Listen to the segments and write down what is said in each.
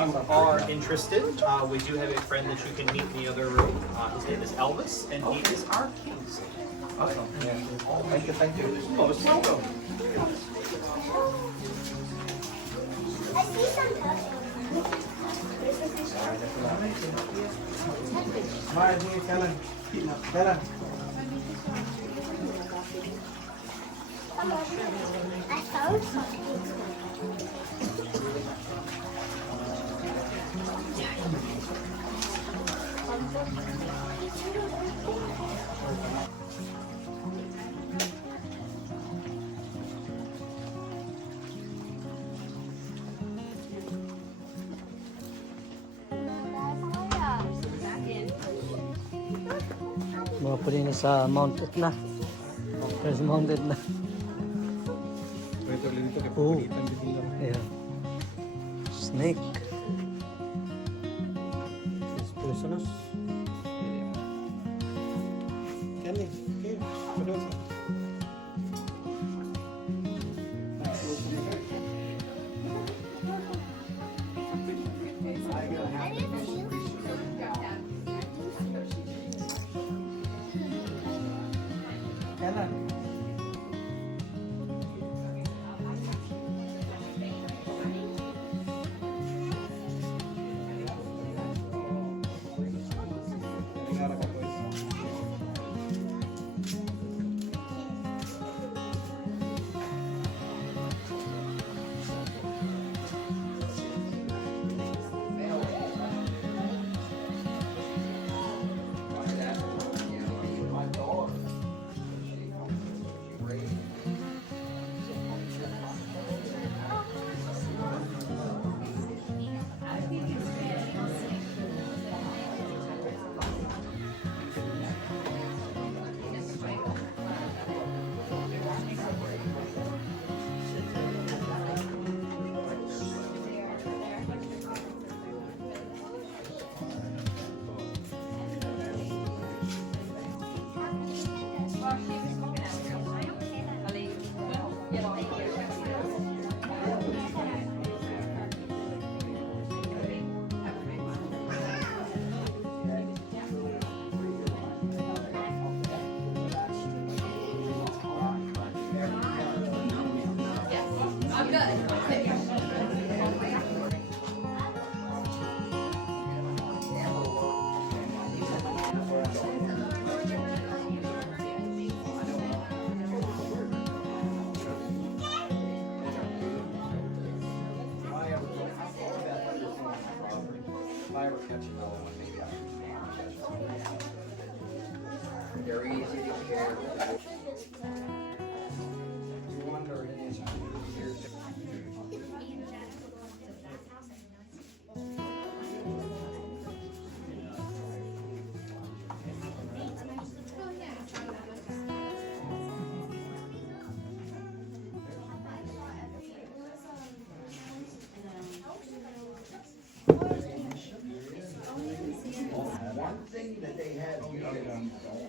you are interested, we do have a friend that you can meet in the other room. His name is Elvis, and he is our Kingsley. Awesome. Yeah. Thank you. Thank you. Most welcome. I see some puppets. Bye, Kellen. Kellen. I found something. Mga po din sa Mount Etna. There's Mount Etna. Oh, yeah. Snake. It's poisonous. Kenny, here. Producer. Kellen. Very easy to care. You wonder it is. One thing that they had here that don't have.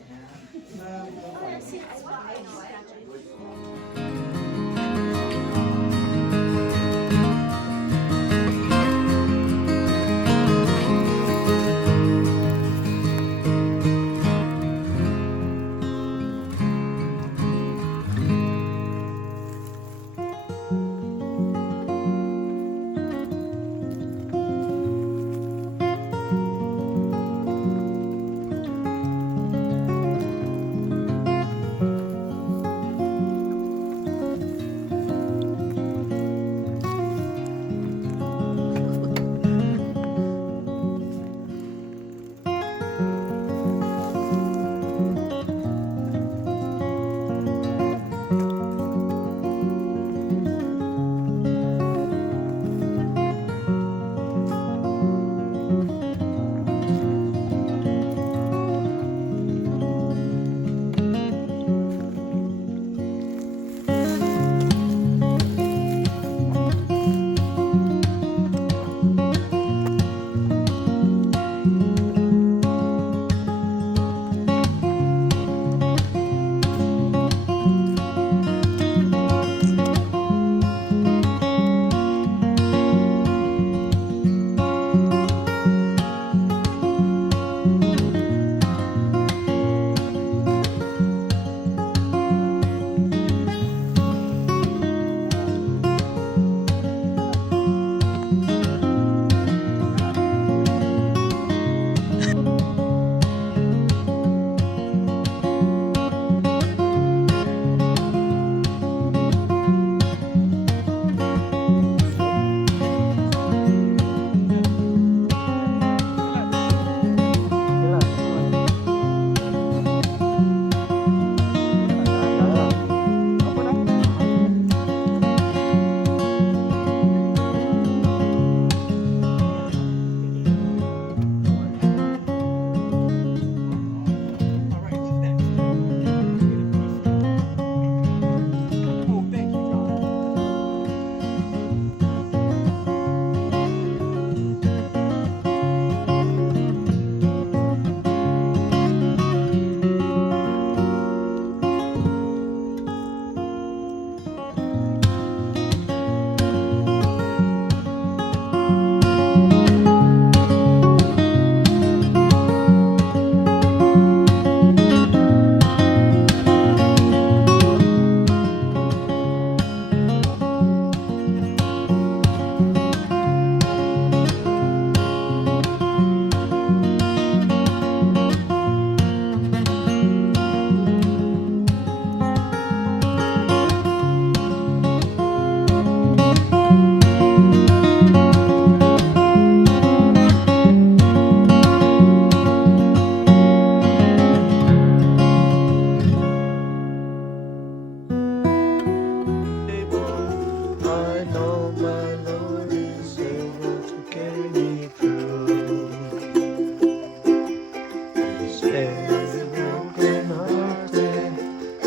broken-hearted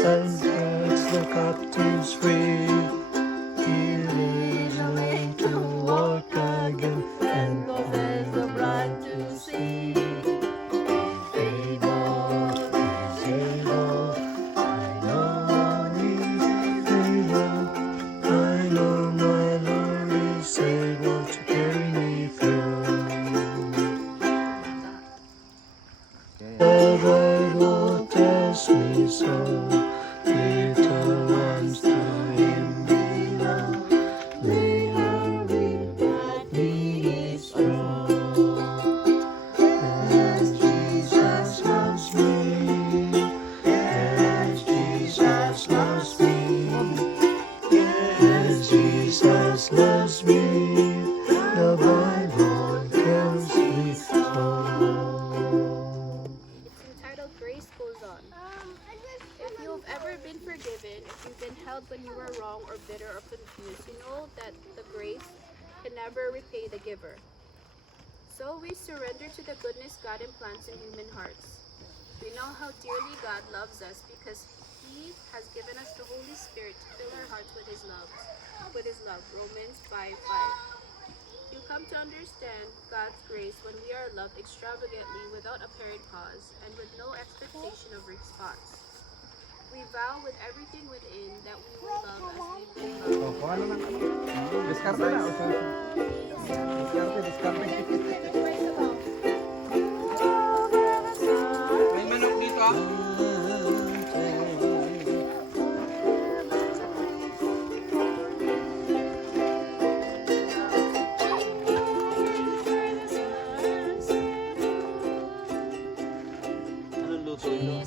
and sets the captives free. He leads them to walk again and causes the blind to see. Able, able, I know He's able. I know my Lord is able to carry me through. The Bible tells me so. Little ones to Him belong. They are weak, but He is strong. As Jesus loves me, as Jesus loves me, as Jesus loves me, the Bible tells me so. It's entitled Grace Goes On. If you've ever been forgiven, if you've been held when you were wrong or bitter or confused, you know that the grace can never repay the giver. So we surrender to the goodness God implants in human hearts. We know how dearly God loves us because He has given us the Holy Spirit to fill our hearts with His love. Romans 5:5. You come to understand God's grace when we are loved extravagantly without apparent cause and with no expectation of response. We vow with everything within that we will love as we've been loved. Kuha na ng ano. Diskarte na. Diskarte. May manok dito ah. Anong luto ito?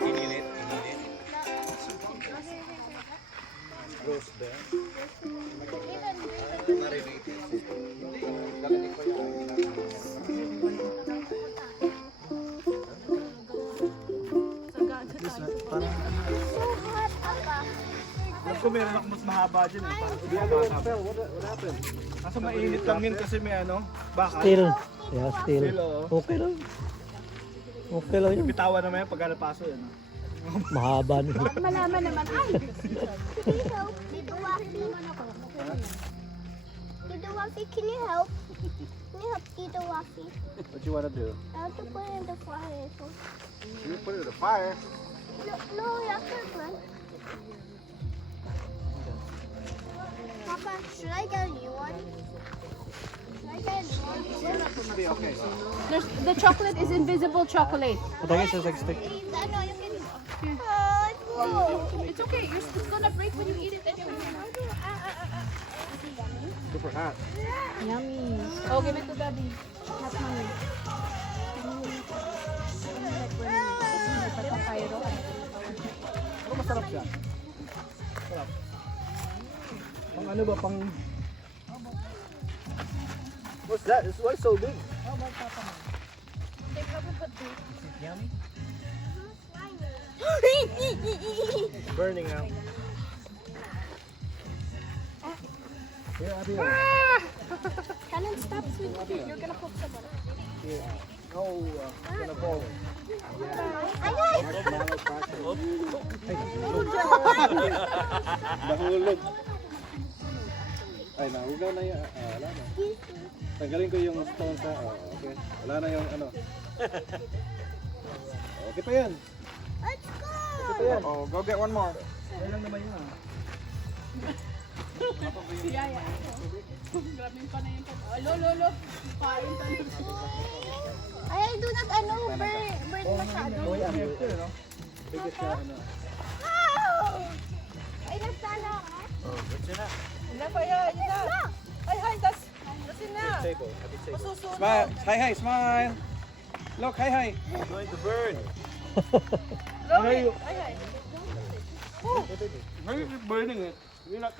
Inilit. Roast ba? Marinated. Hindi. Gagaling ko yan. So hot, Papa. Alam ko meron ako mas mahaba dyan eh. What happened? Nasa mainit lang yun kasi may ano, bakal. Still. Yeah, still. Still, oo. Okay lang. Okay lang yun. Bitawan naman yan pag alapaso yan. Mahaba na. Malaman naman, ay! Can you help? Tito Wafi? Tito Wafi, can you help? Can you help Tito Wafi? What you wanna do? I want to put it in the fire. So. You put it in the fire. No, after one. Papa, should I get a new one? Should I get a new one? Be okay. The chocolate is invisible chocolate. But I guess it's like stick. I know you can. Oh, It's okay, it's gonna break when you eat it anyway. Super hot. Yummy. Oh, give it to Daddy. Hot mommy. Ano masarap siya? Sarap. Pang ano ba? Pang... What's that? Why so big? It's burning out. Here, Abby. Cannon, stop sweet. You're gonna poke someone. Here. No, gonna fall. Nahulog. Ay, nahugaw na yan. Wala na. Tanggalin ko yung stone sa... okay. Wala na yung ano. Okay pa yan. Let's go. Okay pa yan. Oh, go get one more. Ay lang naman yun. Grabe pa na yun. Lolo. Pain pa na. Ay, do not burn masyado. Oh, yeah, after, no? Bigat siya, ano. Ay, nagtala ka? Table. Smile. Hi, smile. Look, hi. I'm going to burn. Look, hi. Why are you burning it? We're not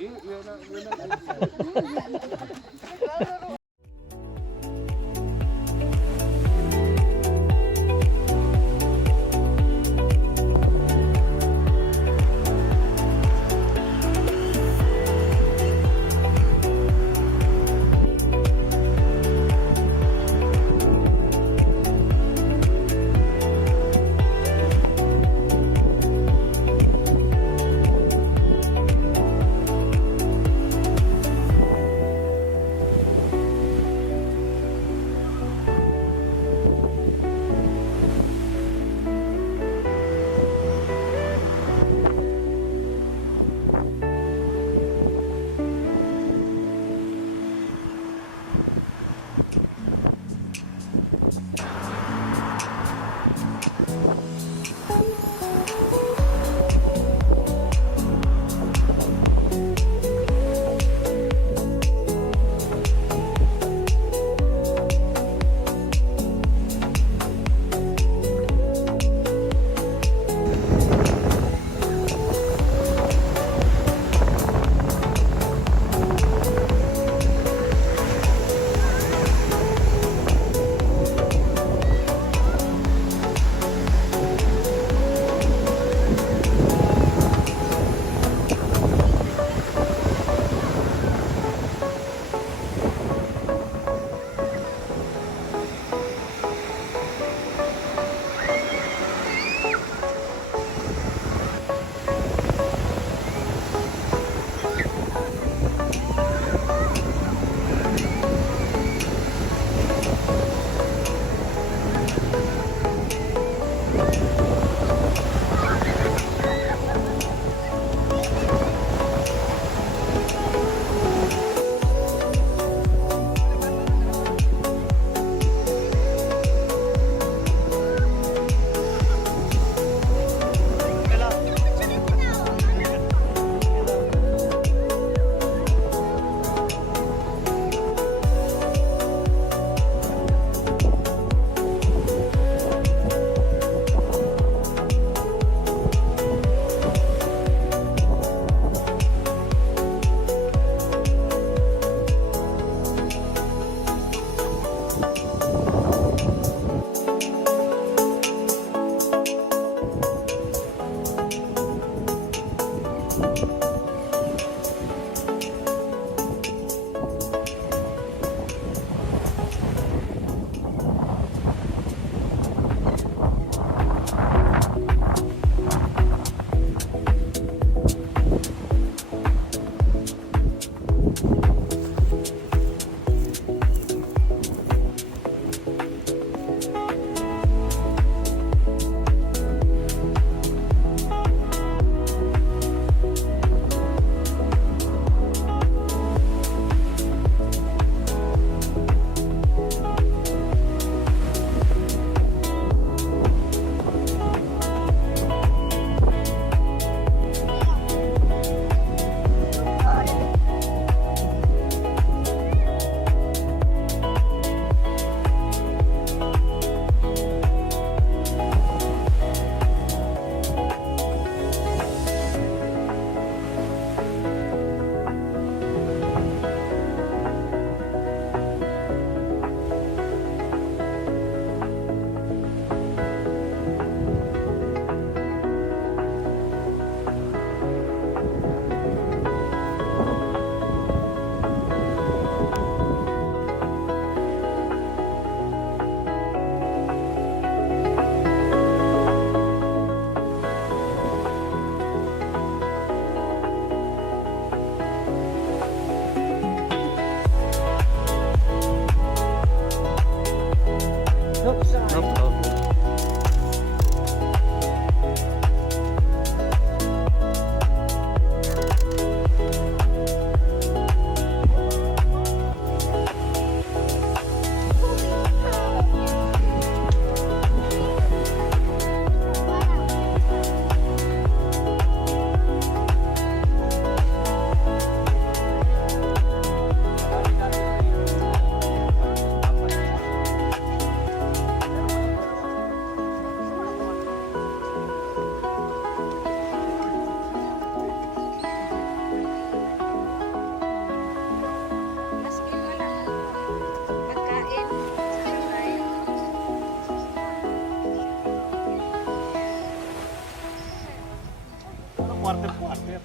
Quarter-quarter.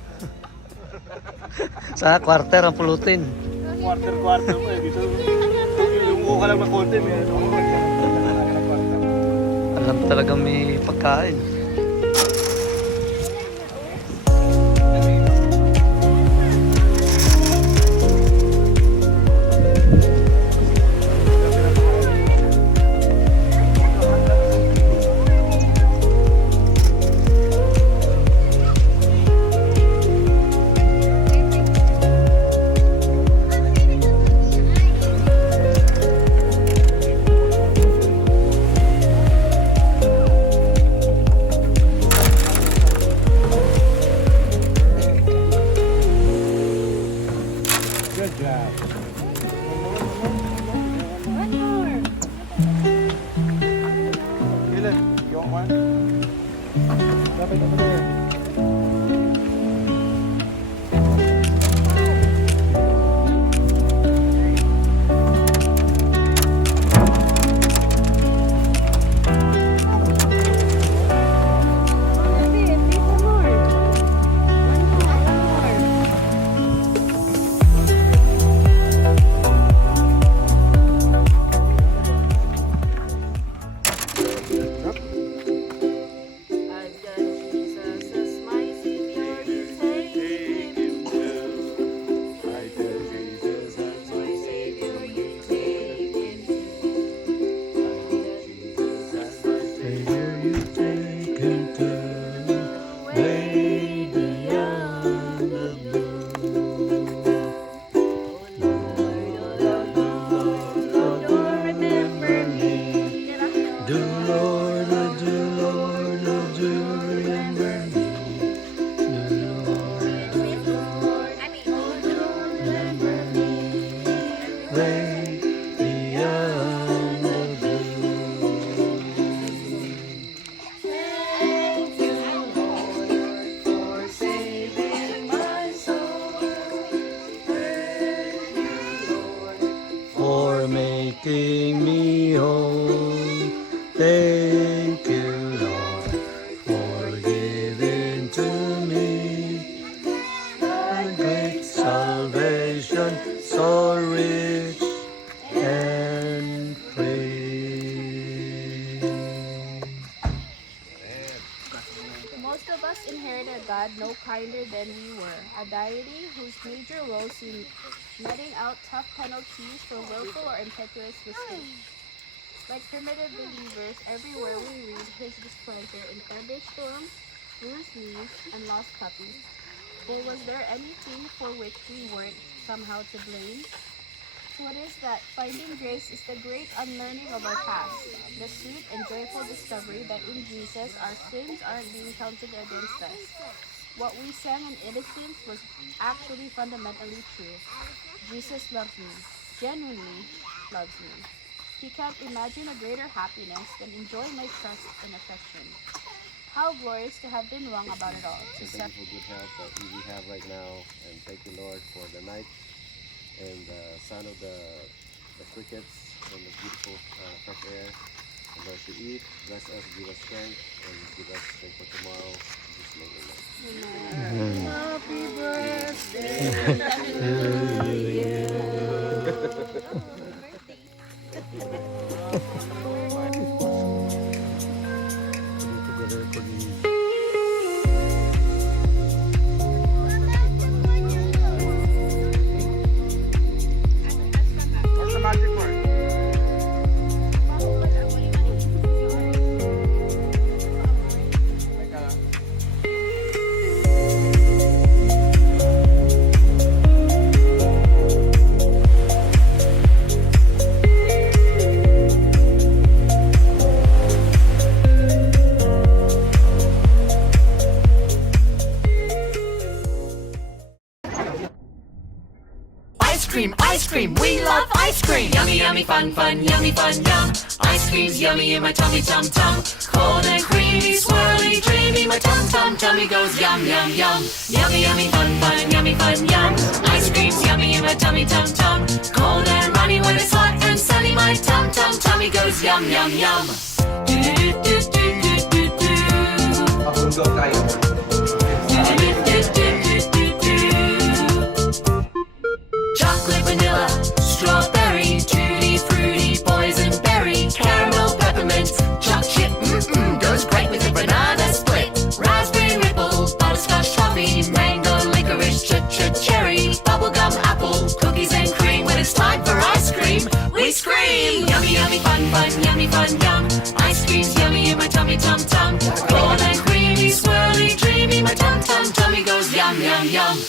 Sa quarter ang pulutin. Quarter-quarter mo eh. Dito, yung ka lang na konti. Alam talagang may pagkain. Lapit ako sa'yo. I've got Jesus as my Savior, you take Him too. I've got Jesus as my Savior, you take Him too. I've got Jesus as my Savior, you take him to way beyond the blue. Lord, remember me. Do Lord, oh do Lord, oh do remember me. Do Lord, remember me. Way beyond the blue. Thank you, Lord, for saving my soul. Thank you, Lord. For making me whole. Thank you, Lord, for giving to me a great salvation, so rich and free. Most of us inherited a God no kinder than we were, a deity whose major role seemed meting out tough penalties for willful or impetuous mistakes. Like primitive believers, everywhere we read His displeasure in thunderstorms, bruised knees, and lost puppies. But was there anything for which we weren't somehow to blame? So it is that finding grace is the great unlearning of our past, the sweet and joyful discovery that in Jesus our sins aren't being counted against us. What we sang in innocence was actually fundamentally true. Jesus loves me, genuinely loves me. He can't imagine a greater happiness than enjoying my trust and affection. How glorious to have been wrong about it all. To Thank you for good health that we have right now, and thank you, Lord, for the night and the sound of the crickets and the beautiful fresh air. And Lord, to eat, bless us, give us strength, and give us strength for tomorrow. Just make it love. What's the magic word? Ice cream, we love ice cream. Yummy, yummy, fun, fun, yummy, fun, yum. Ice cream's yummy in my tummy, tum, tum. Cold and creamy, swirly, dreamy, my tum, tum, tummy goes yum, yum, yum. Yummy, yummy, fun, fun, yummy, fun, yum. Ice cream's yummy in my tummy, tum, tum. Cold and runny when it's hot and sunny, my tum, tum, tummy goes yum, yum, yum. Do do do do do do do. Mabundok tayo. Chocolate, vanilla, strawberry, tutti fruity, boysenberry, caramel, peppermint, choc chip, goes great with a banana split. Raspberry ripple, butterscotch toffee, mango, licorice, cherry, bubblegum, apple, cookies and cream. When it's time for ice cream, we scream! Yummy, yummy, fun, fun, yummy, fun, yum. Ice cream's yummy in my tummy, tum, tum. Cold and creamy, swirly, dreamy, my tum, tum, tummy goes yum, yum, yum.